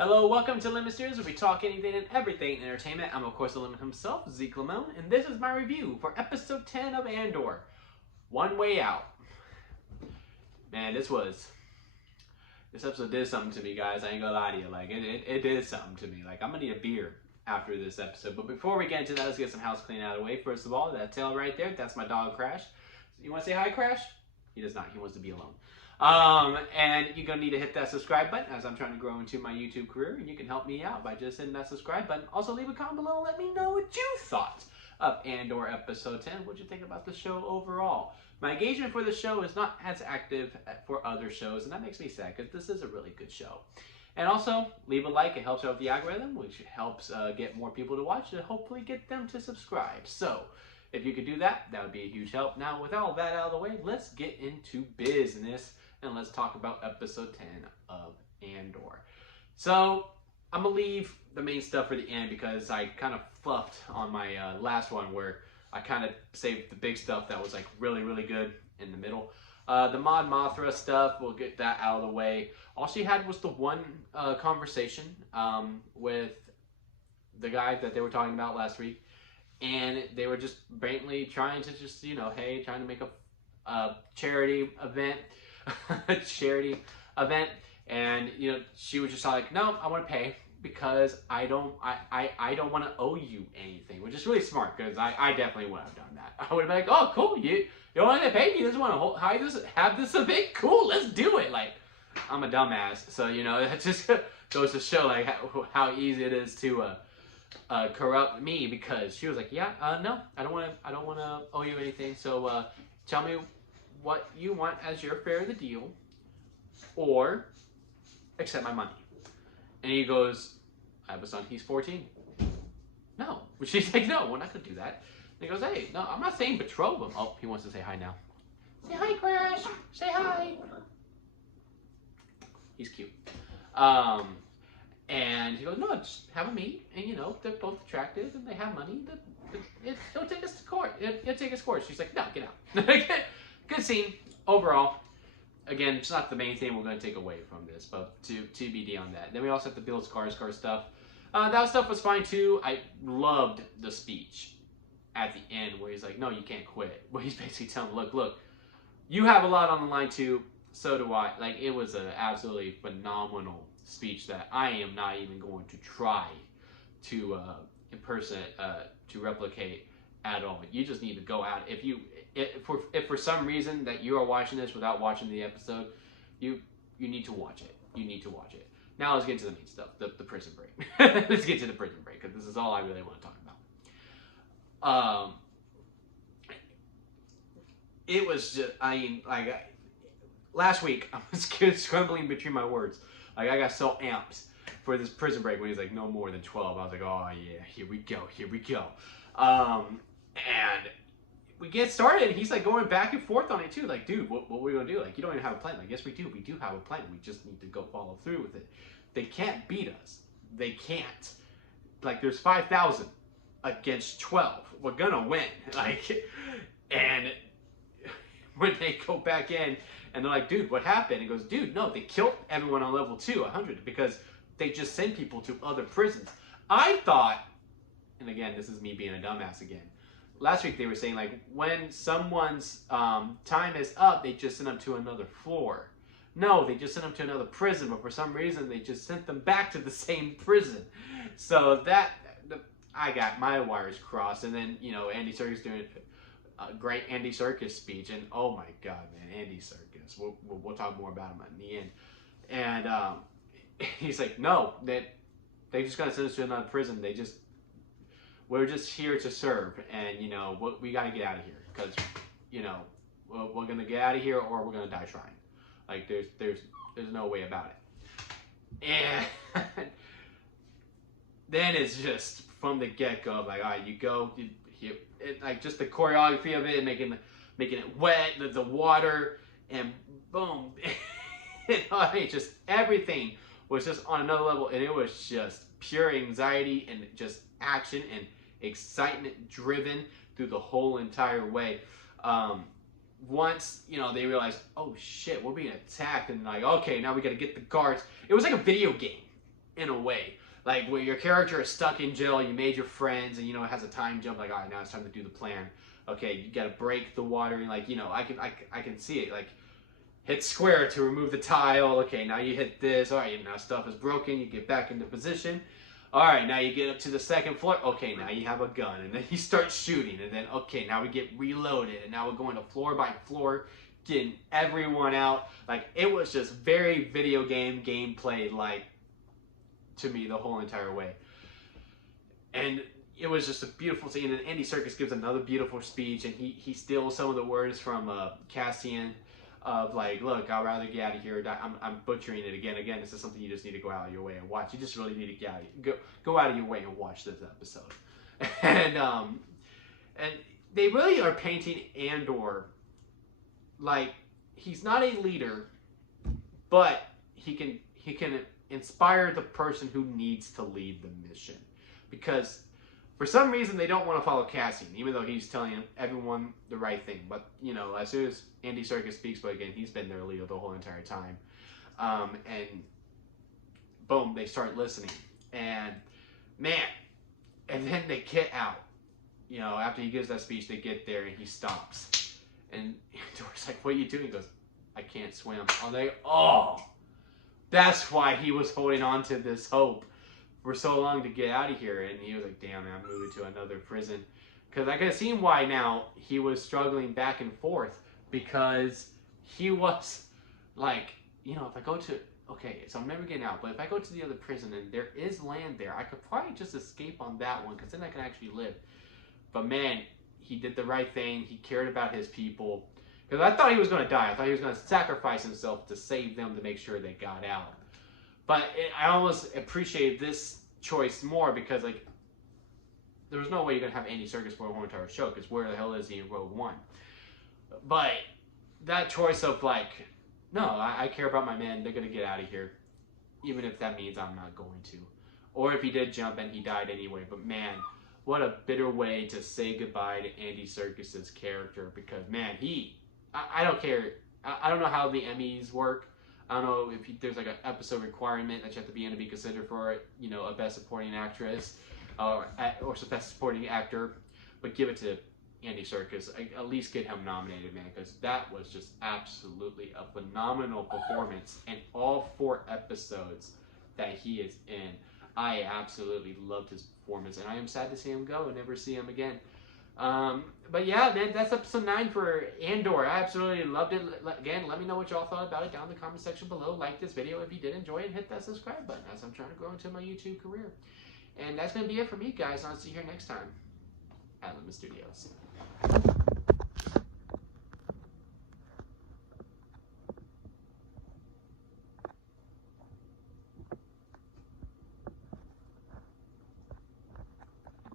Hello, welcome to Lemon Series, where we talk anything and everything entertainment. I'm, of course, the Lemon himself, Zeke Lemon, and this is my review for episode 10 of Andor, One Way Out. Man, this episode did something to me, guys. I ain't gonna lie to you. Like, it did something to me. Like, I'm gonna need a beer after this episode. But before we get into that, let's get some house cleaning out of the way. First of all, that tail right there, that's my dog, Crash. You wanna say hi, Crash? He does not. He wants to be alone. And you're going to need to hit that subscribe button as I'm trying to grow into my YouTube career, and you can help me out by just hitting that subscribe button. Also, leave a comment below and let me know what you thought of Andor episode 10. What you think about the show overall? My engagement for the show is not as active for other shows, and that makes me sad because this is a really good show. And also, leave a like. It helps out with the algorithm, which helps get more people to watch and hopefully get them to subscribe. So, if you could do that, that would be a huge help. Now, with all that out of the way, let's get into business. And let's talk about episode 10 of Andor. So, I'm going to leave the main stuff for the end because I kind of fluffed on my last one where I kind of saved the big stuff that was like really, really good in the middle. The Mod Mothra stuff, we'll get that out of the way. All she had was the one conversation with the guy that they were talking about last week. And they were just blatantly trying to just, hey, trying to make a charity event. And she was just like, no, I want to pay because I don't want to owe you anything, which is really smart because I definitely would have done that. I would have been like, oh, cool, you don't want to pay me, you just want to have this event, cool, let's do it. Like, I'm a dumbass, so that just goes to show like how easy it is to corrupt me, because she was like, yeah, no, I don't want to owe you anything, so tell me what you want as your fare of the deal, or accept my money. And he goes, I have a son, he's 14. No. She's like, no, we're not going to do that. And he goes, hey, no, I'm not saying betroth him. Oh, he wants to say hi now. Say hi, Crash. Say hi. He's cute. And he goes, no, just have a meet, and they're both attractive, and they have money. He'll take us to court. He'll take us to court. She's like, no, get out. Good scene overall. Again, it's not the main thing we're going to take away from this, but TBD on that. Then we also have the Bill Skarsgård stuff. That stuff was fine too. I loved the speech at the end where he's like, no, you can't quit. Where he's basically telling him, look, you have a lot on the line too, so do I. Like, it was an absolutely phenomenal speech that I am not even going to try to to replicate at all. You just need to go out. If for some reason that you are watching this without watching the episode, you need to watch it. You need to watch it. Now let's get to the main stuff, the prison break. Let's get to the prison break because this is all I really want to talk about. It was just, last week I was scrambling between my words. Like, I got so amped for this prison break when he's like, no more than 12. I was like, oh yeah, here we go. And we get started, and he's like going back and forth on it too. Like, dude, what are we gonna do? Like, you don't even have a plan. Like, yes, we do. We do have a plan. We just need to go follow through with it. They can't beat us. They can't. Like, there's 5,000 against 12. We're gonna win. Like, and when they go back in, and they're like, dude, what happened? He goes, dude, no, they killed everyone on level 2, 100, because they just send people to other prisons. I thought, and again, this is me being a dumbass again. Last week they were saying, like, when someone's time is up, they just send them to another floor. No, they just sent them to another prison, but for some reason they just sent them back to the same prison. So I got my wires crossed, and then, Andy Serkis doing a great Andy Serkis speech, and oh my God, man, Andy Serkis. We'll talk more about him in the end. And he's like, no, they just gotta send us to another prison. We're just here to serve, and we gotta get out of here because we're gonna get out of here or we're gonna die trying. Like, there's no way about it. And then it's just from the get-go, like, all right, you go. Like, just the choreography of it, making it wet, the water, and boom. Just everything was just on another level, and it was just pure anxiety and just action and excitement driven through the whole entire way. Once, they realized, oh shit, we're being attacked, and like, okay, now we gotta get the guards. It was like a video game. in a way. Like where your character is stuck in jail, you made your friends, and you know it has a time jump. Like, all right, now it's time to do the plan. Okay, you got to break the water, and like, you know, I can see it. Like, hit square to remove the tile. Okay, now you hit this. All right, now stuff is broken. You get back into position. All right, now you get up to the second floor. Okay, now you have a gun, and then you start shooting, and then okay, now we get reloaded, and now we're going to floor by floor, getting everyone out. Like, it was just very video game gameplay like to me the whole entire way. And it was just a beautiful scene. And Andy Serkis gives another beautiful speech, and he steals some of the words from Cassian of like, look, I'd rather get out of here. I'm butchering it again. This is something you just need to go out of your way and watch. You just really need to go out of your way and watch this episode. And they really are painting Andor like he's not a leader, but he can inspire the person who needs to lead the mission. Because for some reason they don't want to follow Cassian, even though he's telling everyone the right thing. But, you know, as soon as Andy Serkis speaks, but again, he's been their leader the whole entire time. And boom, they start listening. And man, and then they get out. You know, after he gives that speech, they get there and he stops. And Andor's like, what are you doing? He goes, I can't swim. I'm like, oh, that's why he was holding on to this hope for so long to get out of here. And he was like, damn, man, I'm moving to another prison. Because I could have seen why now he was struggling back and forth, because he was like, you know, if I go to, okay, so I'm never getting out, but if I go to the other prison and there is land there, I could probably just escape on that one, because then I can actually live. But man, he did the right thing. He cared about his people. Because I thought he was going to die. I thought he was going to sacrifice himself to save them, to make sure they got out. But I almost appreciate this choice more, because like, there's no way you're going to have Andy Serkis for a whole entire show, because where the hell is he in Rogue One? But that choice of like, no, I care about my men. They're going to get out of here, even if that means I'm not going to. Or if he did jump and he died anyway. But man, what a bitter way to say goodbye to Andy Serkis's character, because man, I don't care. I don't know how the Emmys work. I don't know if there's like an episode requirement that you have to be in to be considered for, you know, a Best Supporting Actress or Best Supporting Actor. But give it to Andy Serkis. At least get him nominated, man, because that was just absolutely a phenomenal performance in all 4 episodes that he is in. I absolutely loved his performance, and I am sad to see him go and never see him again. But yeah, man, that's episode 9 for Andor. I absolutely loved it. Again, let me know what y'all thought about it down in the comment section below. Like this video if you did enjoy it, and hit that subscribe button as I'm trying to grow into my YouTube career. And that's going to be it for me, guys. I'll see you here next time at Lemon Studios.